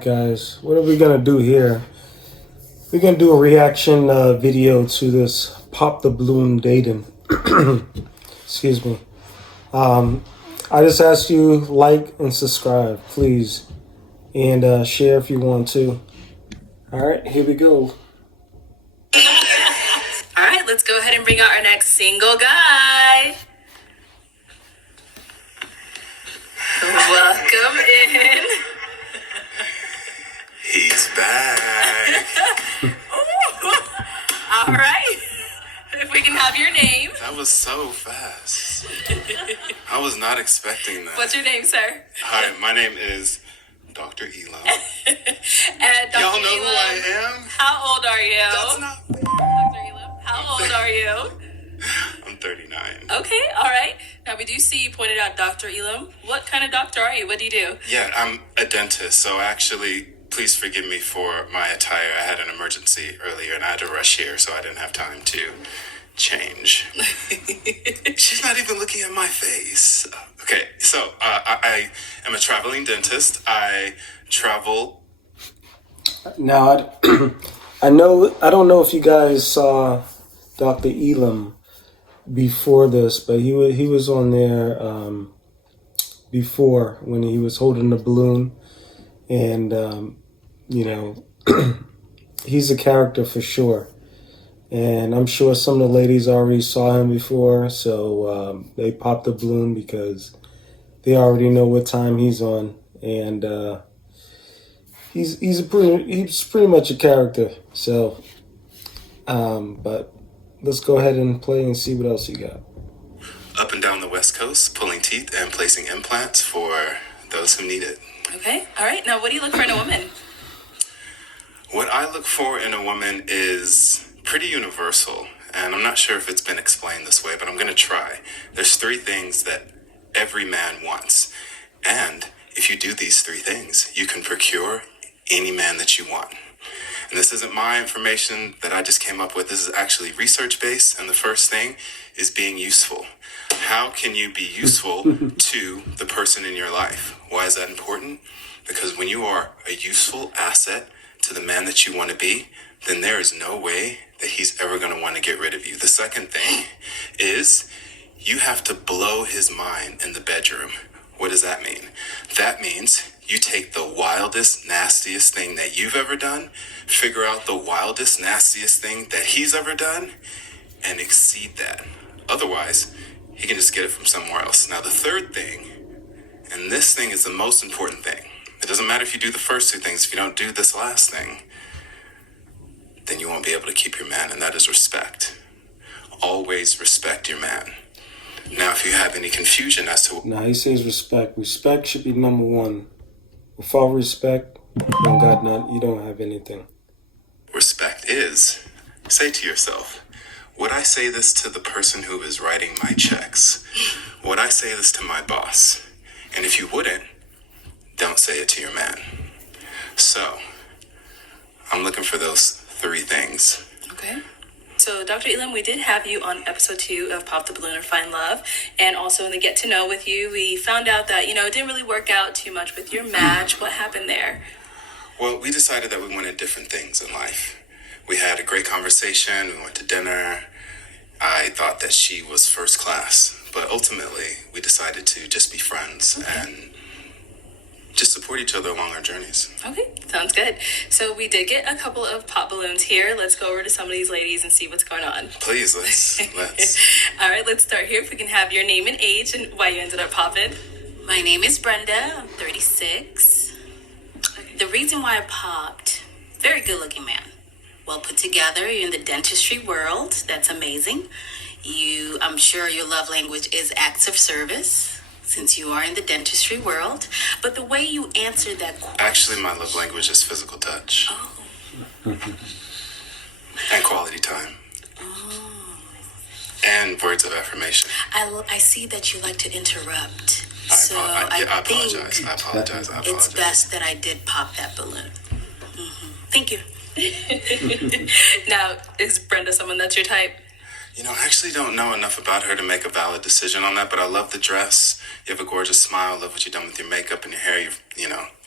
Guys, what are we gonna do here? We're gonna do a reaction video to this Pop the Balloon dating. Excuse me. I just ask you like and subscribe, please, and share if you want to. All right, here we go. All right, let's go ahead and bring out our next single guy. Welcome in. He's back. All right. If we can have your name. That was so fast. I was not expecting that. What's your name, sir? Hi, my name is Dr. Elom. And Dr. Y'all know Elom, who I am? How old are you? That's not fair. Dr. Elom, how old are you? I'm 39. Okay, all right. Now, we do see you pointed out Dr. Elom. What kind of doctor are you? What do you do? Yeah, I'm a dentist, so actually, please forgive me for my attire. I had an emergency earlier and I had to rush here, so I didn't have time to change. She's not even looking at my face. Okay, so I am a traveling dentist. I travel. Now, I don't know if you guys saw Dr. Elom before this, but he was on there before when he was holding the balloon, and you know, he's a character for sure. And I'm sure some of the ladies already saw him before, so they popped the balloon because they already know what time he's on, and he's pretty much a character. So, but let's go ahead and play and see what else you got. Up and down the West Coast, pulling teeth and placing implants for those who need it. Okay, all right. Now, what do you look for in a woman? What I look for in a woman is pretty universal, and I'm not sure if it's been explained this way, but I'm going to try. There's 3 things that every man wants, and if you do these 3 things, you can procure any man that you want. And this isn't my information that I just came up with. This is actually research-based, and the first thing is being useful. How can you be useful to the person in your life? Why is that important? Because when you are a useful asset to the man that you want to be, then there is no way that he's ever going to want to get rid of you. The second thing is you have to blow his mind in the bedroom. What does that mean? That means you take the wildest, nastiest thing that you've ever done, figure out the wildest, nastiest thing that he's ever done, and exceed that. Otherwise, he can just get it from somewhere else. Now, the third thing, and this thing is the most important thing. It doesn't matter if you do the first 2 things. If you don't do this last thing, then you won't be able to keep your man, and that is respect. Always respect your man. Now, if you have any confusion as to... Now, he says respect. Respect should be number 1. Without respect, you don't have anything. Respect is, say to yourself, would I say this to the person who is writing my checks? Would I say this to my boss? And if you wouldn't, don't say it to your man. So, I'm looking for those 3 things. Okay. So, Dr. Elom, we did have you on episode 2 of Pop the Balloon or Find Love. And also in the Get to Know with you, we found out that, it didn't really work out too much with your match. What happened there? Well, we decided that we wanted different things in life. We had a great conversation. We went to dinner. I thought that she was first class. But ultimately, we decided to just be friends and just support each other along our journeys. Okay, sounds good. So we did get a couple of pop balloons here. Let's go over to some of these ladies and see what's going on. Please, let's. All right, let's start here. If we can have your name and age and why you ended up popping. My name is Brenda. I'm 36. The reason why I popped, very good looking man. Well put together. You're in the dentistry world. That's amazing. I'm sure your love language is acts of service, since you are in the dentistry world. But the way you answered that question... Actually, my love language is physical touch. Oh. And quality time. Oh. And words of affirmation. I see that you like to interrupt. I apologize. It's best that I did pop that balloon. Thank you. Now, is Brenda someone that's your type? I actually don't know enough about her to make a valid decision on that, but I love the dress. You have a gorgeous smile. Love what you've done with your makeup and your hair.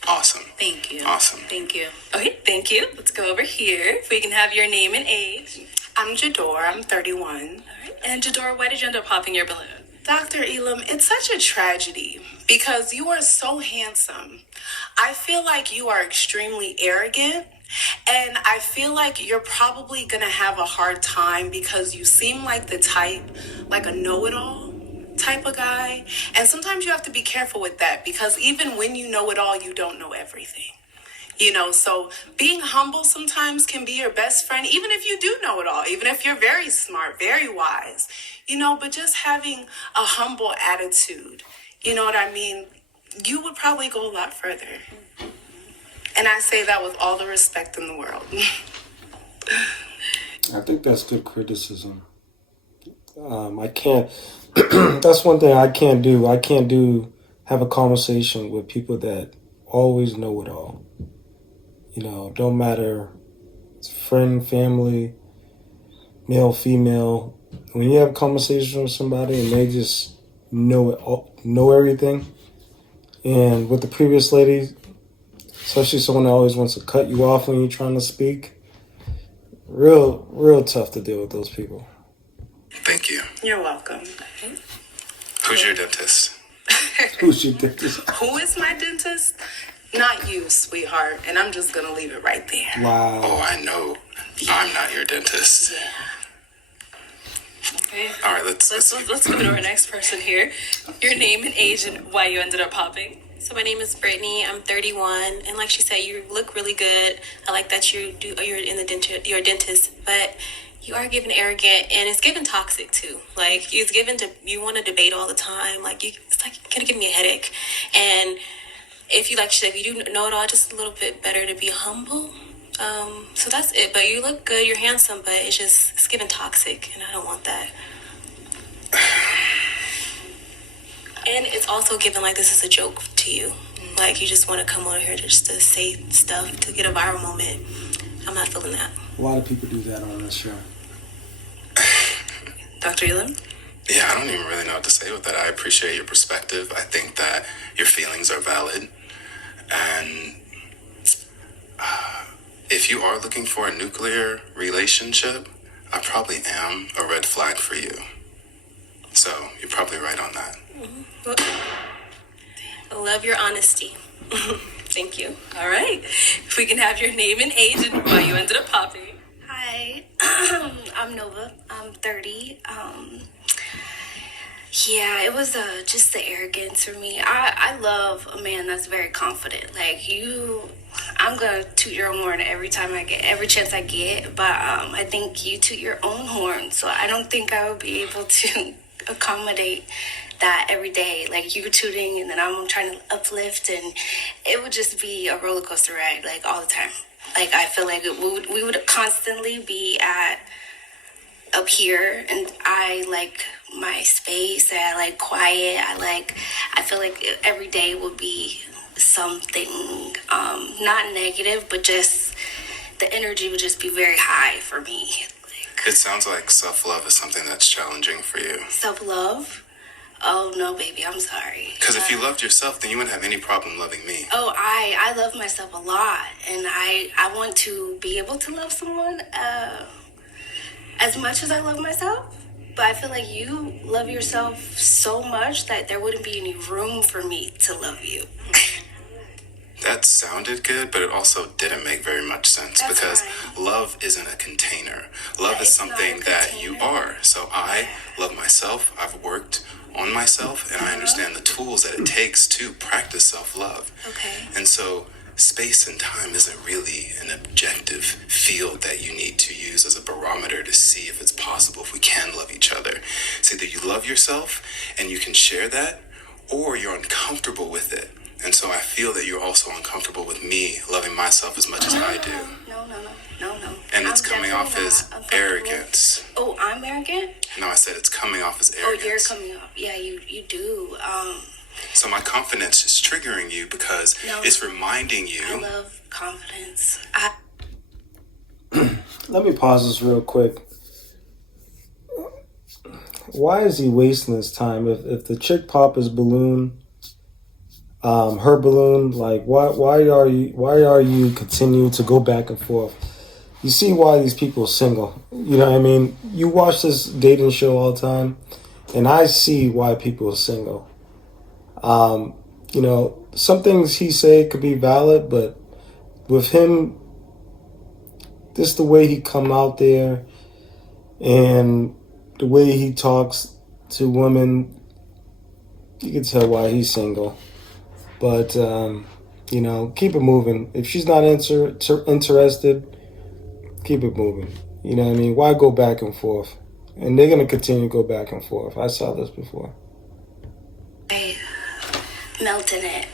Awesome. Thank you. Awesome. Thank you. Okay, thank you. Let's go over here. If we can have your name and age. I'm Jador. I'm 31. All right. And Jador, why did you end up popping your balloon? Dr. Elom, it's such a tragedy because you are so handsome. I feel like you are extremely arrogant, and I feel like you're probably going to have a hard time because you seem like the type, like a know-it-all type of guy. And sometimes you have to be careful with that because even when you know it all, you don't know everything. So being humble sometimes can be your best friend, even if you do know it all, even if you're very smart, very wise, but just having a humble attitude, you know what I mean? You would probably go a lot further. And I say that with all the respect in the world. I think that's good criticism. I can't, that's one thing I can't do. I can't have a conversation with people that always know it all. Don't matter, it's friend, family, male, female. When you have a conversation with somebody and they just know everything, and with the previous lady, especially someone that always wants to cut you off when you're trying to speak, real tough to deal with those people. Thank you. You're welcome. Who's your dentist? Who's your dentist? Who is my dentist? Not you, sweetheart. And I'm just going to leave it right there. Wow. Oh, I know. I'm not your dentist. Okay. All right, let's go to our next person here. Your name and age and why you ended up popping. So my name is Brittany. I'm 31, and like she said, you look really good. I like that you're a dentist, but you are given arrogant, and it's given toxic too. Like you want to debate all the time. It's like kind of giving me a headache. And if you if you do know it all, just a little bit better to be humble. So that's it. But you look good. You're handsome, but it's given toxic, and I don't want that. And it's also given like this is a joke to you. Like you just want to come over here just to say stuff to get a viral moment. I'm not feeling that. A lot of people do that on this show. Dr. Elom? Yeah, I don't even really know what to say with that. I appreciate your perspective. I think that your feelings are valid. And if you are looking for a nuclear relationship, I probably am a red flag for you. So you're probably right on that. I love your honesty. Thank you. All right. If we can have your name and age and why you ended up popping. Hi, I'm Nova. I'm 30. Yeah, it was just the arrogance for me. I love a man that's very confident. Like you, I'm gonna toot your horn every chance I get. But I think you toot your own horn, so I don't think I would be able to accommodate that every day. Like you tooting, and then I'm trying to uplift, and it would just be a roller coaster ride, like all the time. Like I feel like we would constantly be up here, and I like my space. I like quiet. I feel like every day would be something not negative, but just the energy would just be very high for me. It sounds like self-love is something that's challenging for you. Self-love? Oh no, baby, I'm sorry. Because if you loved yourself, then you wouldn't have any problem loving me. Oh, I love myself a lot, and I want to be able to love someone as much as I love myself. But I feel like you love yourself so much that there wouldn't be any room for me to love you. That sounded good, but it also didn't make very much sense. That's because fine. love isn't a container. Love Yeah, is it's not something a that you container. are. So I love myself. I've worked on myself, and I understand the tools that it takes to practice self-love. Okay. And so space and time isn't really an objective field that you need to use as a barometer to see if it's possible, if we can love each other. It's either you love yourself and you can share that, or you're uncomfortable with it. And so I feel that you're also uncomfortable with me loving myself as much as I do. No. And it's I'm coming off definitely as not uncomfortable. arrogance. Oh, I'm arrogant? No, I said it's coming off as Oh, arrogance. you're coming up. Yeah, you do. So my confidence is triggering you because No. it's reminding you. I love confidence. Let me pause this real quick. Why is he wasting his time? If the chick pop his balloon her balloon. Like, why are you continuing to go back and forth? You see why these people are single. You know what I mean? You watch this dating show all the time, and I see why people are single. You know, some things he said could be valid, but with him, just the way he come out there and the way he talks to women, you can tell why he's single. But, you know, keep it moving. If she's not interested, keep it moving. You know what I mean? Why go back and forth? And they're going to continue to go back and forth. I saw this before. I melt in it.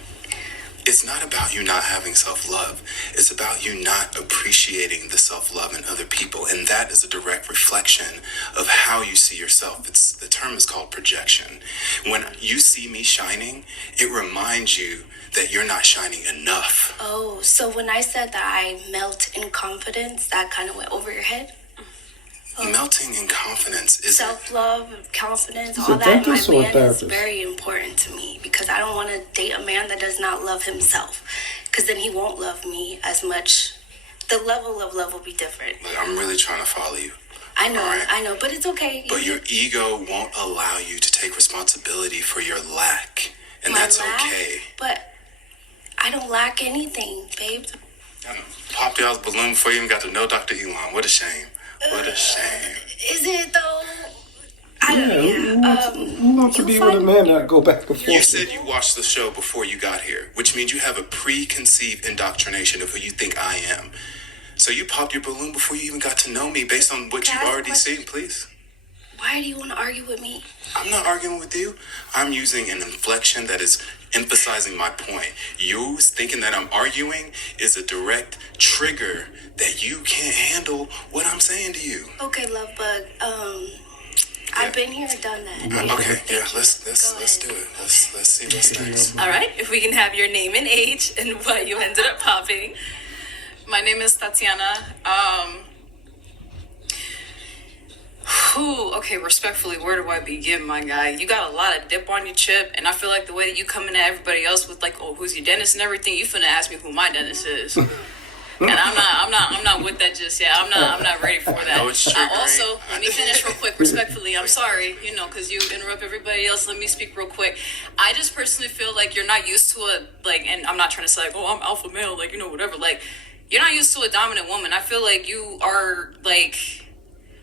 It's not about you not having self-love. It's about you not appreciating the self-love in other people. And that is a direct reflection of how you see yourself. The term is called projection. When you see me shining, it reminds you that you're not shining enough. Oh, so when I said that I melt in confidence, that kind of went over your head? Melting in confidence is Self-love, confidence, Is it all that in my dentist or man is therapist? very important to me because I don't want to date a man that does not love himself because then he won't love me as much. The level of love will be different. Look, I'm really trying to follow you. I know, All right. I know, but it's okay. But your ego won't allow you to take responsibility for your lack. And My that's lack, okay. But I don't lack anything, babe. I know. Popped y'all's balloon before you even got to know Dr. Elom. What a shame. What a shame. Is it though? I don't Who wants to be with a man that go back and forth? You said you watched the show before you got here, which means you have a preconceived indoctrination of who you think I am. So you popped your balloon before you even got to know me based on what Can I you've ask a already question? seen, please. Why do you want to argue with me? I'm not arguing with you. I'm using an inflection that is emphasizing my point. You thinking that I'm arguing is a direct trigger that you can't handle what I'm saying to you. Okay, love bug. I've been here and done that. Okay, yeah, Thank you. let's Go do ahead. it. Let's see what's next. All right, if we can have your name and age and why you ended up popping. My name is Tatiana. Okay, respectfully, where do I begin, my guy? You got a lot of dip on your chip, and I feel like the way that you coming at everybody else with like, oh, who's your dentist and everything, you finna ask me who my dentist is. And I'm not with that just yet. I'm not ready for that. know it's Also, triggering. let me finish real quick, respectfully. I'm sorry, because you interrupt everybody else. Let me speak real quick. I just personally feel like you're not used to and I'm not trying to say like, oh, I'm alpha male, whatever. Like, you're not used to a dominant woman. I feel like you are like,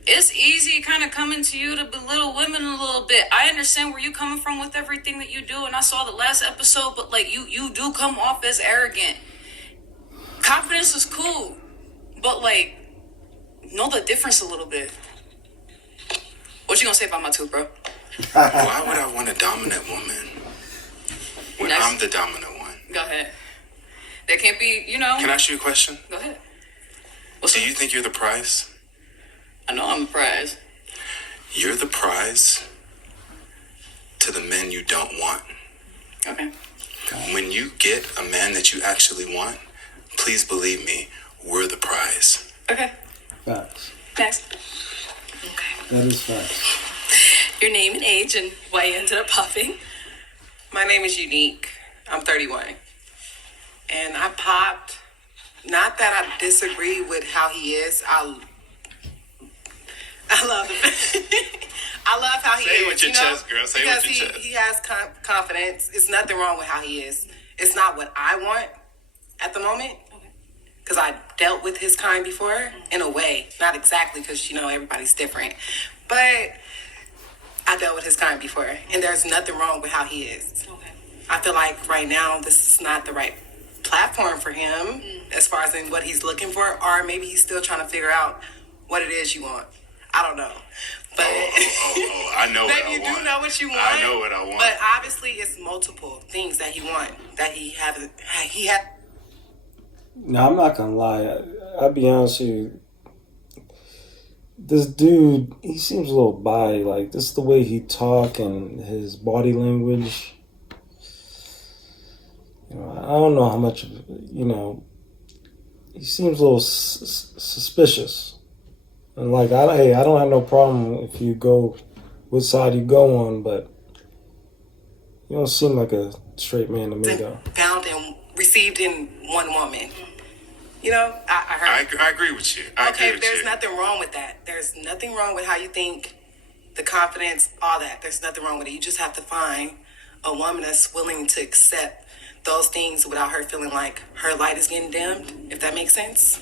it's easy kind of coming to you to belittle women a little bit. I understand where you coming from with everything that you do, and I saw the last episode, but like you do come off as arrogant. Confidence is cool, but like, know the difference a little bit. What you gonna say about my tooth, bro? Why would I want a dominant woman when Next. I'm the dominant one? Go ahead. There can't be, Can I ask you a question? Go ahead. Do you think you're the prize? I know I'm the prize. You're the prize to the men you don't want. Okay. When you get a man that you actually want, please believe me, we're the prize. Okay. Facts. Next. That is facts. Your name and age and why you ended up popping. My name is Unique. I'm 31. And I popped, not that I disagree with how he is. I love him. I love how he Say it is. with your chest, girl. Say it because with your chest. he has confidence. It's nothing wrong with how he is. It's not what I want at the moment. Because I dealt with his kind before, in a way. Not exactly, because, everybody's different. But I dealt with his kind before. And there's nothing wrong with how he is. Okay. I feel like right now, this is not the right platform for him as far as in what he's looking for. Or maybe he's still trying to figure out what it is you want. I don't know. But I know what maybe I you want. do know what you want. I know what I want. But obviously, it's multiple things that he want that he hasn't. He had. Now, I'm not gonna lie. I'll be honest with you. This dude, he seems a little bi. Like, this is the way he talk and his body language. I don't know how much, he seems a little suspicious. And like, I don't have no problem if you go, which side you go on, but you don't seem like a straight man to me, though. Found and received in one woman. You know, I heard. I agree with you. I agree with There's you. nothing wrong with that. There's nothing wrong with how you think, the confidence, all that. There's nothing wrong with it. You just have to find a woman that's willing to accept those things without her feeling like her light is getting dimmed, if that makes sense.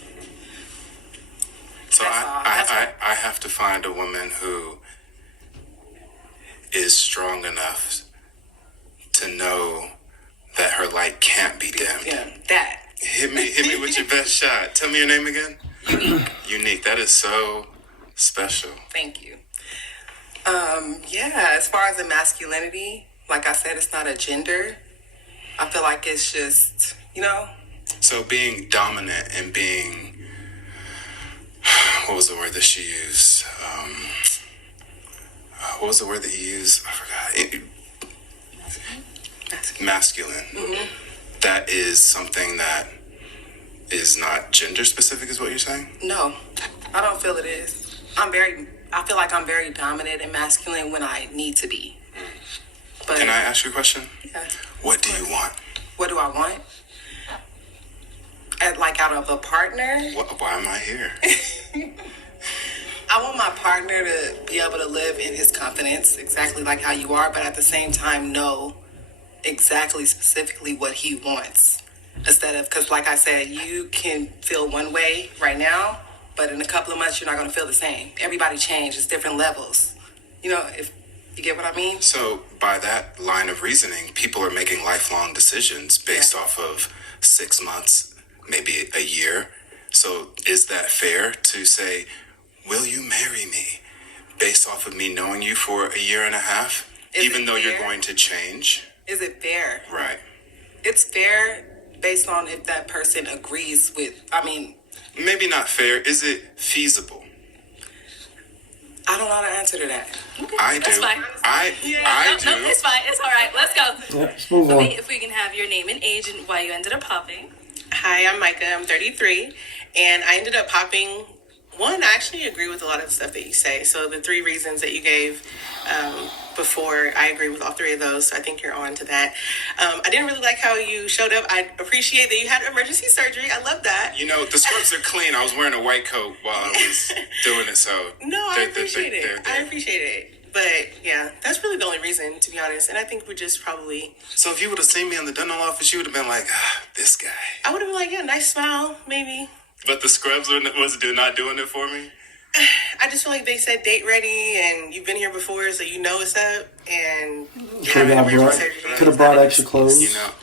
So I have to find a woman who is strong enough to know that her light can't be dimmed. Yeah, that. Hit me with your best shot. Tell me your name again. Unique. That is so special. Thank you. Yeah, as far as the masculinity, like I said, it's not a gender. I feel like it's just, So being dominant and being, what was the word that she used? What was the word that you used? I forgot. Masculine. Mm-hmm. That is something that is not gender specific, is what you're saying? No, I don't feel it is. I feel like I'm very dominant and masculine when I need to be. But Can I ask you a question? Yeah. What do you want? What do I want? Out of a partner? Why am I here? I want my partner to be able to live in his confidence, exactly like how you are, but at the same time know exactly specifically what he wants. Instead of, because like I said, you can feel one way right now, but in a couple of months, you're not going to feel the same. Everybody changes, different levels. If you get what I mean? So by that line of reasoning, people are making lifelong decisions based off of 6 months, maybe a year. So is that fair to say, will you marry me based off of me knowing you for a year and a half, even though you're going to change? Is it fair? Right. It's fair based on if that person agrees with, Maybe not fair. Is it feasible? I don't know how to answer to that. I do. That's fine. I do. No, it's fine. It's all right. Let's go. Yeah, let's move on. If we can have your name and age and why you ended up popping. Hi, I'm Micah. I'm 33, and I ended up popping. One, I actually agree with a lot of the stuff that you say. So the 3 reasons that you gave before, I agree with all 3 of those. So I think you're on to that. I didn't really like how you showed up. I appreciate that you had emergency surgery. I love that. The scrubs are clean. I was wearing a white coat while I was doing it, so... No, I appreciate it. I appreciate it. But yeah, that's really the only reason, to be honest. And I think we just probably... So if you would have seen me in the dental office, you would have been like, this guy. I would have been like, yeah, nice smile, maybe. But the scrubs was not doing it for me? I just feel like they said date ready, and you've been here before, so you know what's up, and Could have brought extra clothes.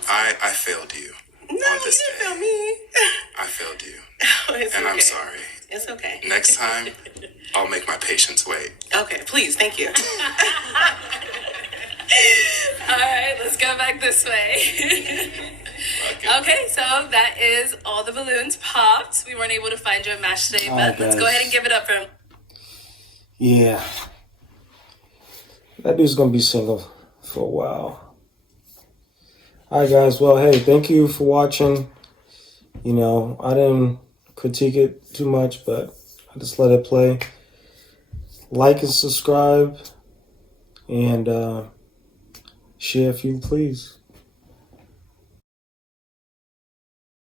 I failed you on this you didn't day. fail me. I failed you. It's And okay. I'm sorry. It's okay. Next time, I'll make my patients wait. Okay, please, thank you. All right, let's go back this way. Okay, so that is all the balloons popped. We weren't able to find you a match today, but let's go ahead and give it up for him. Yeah. That dude's going to be single for a while. All right, guys. Well, hey, thank you for watching. I didn't critique it too much, but I just let it play. Like and subscribe. And share if you please.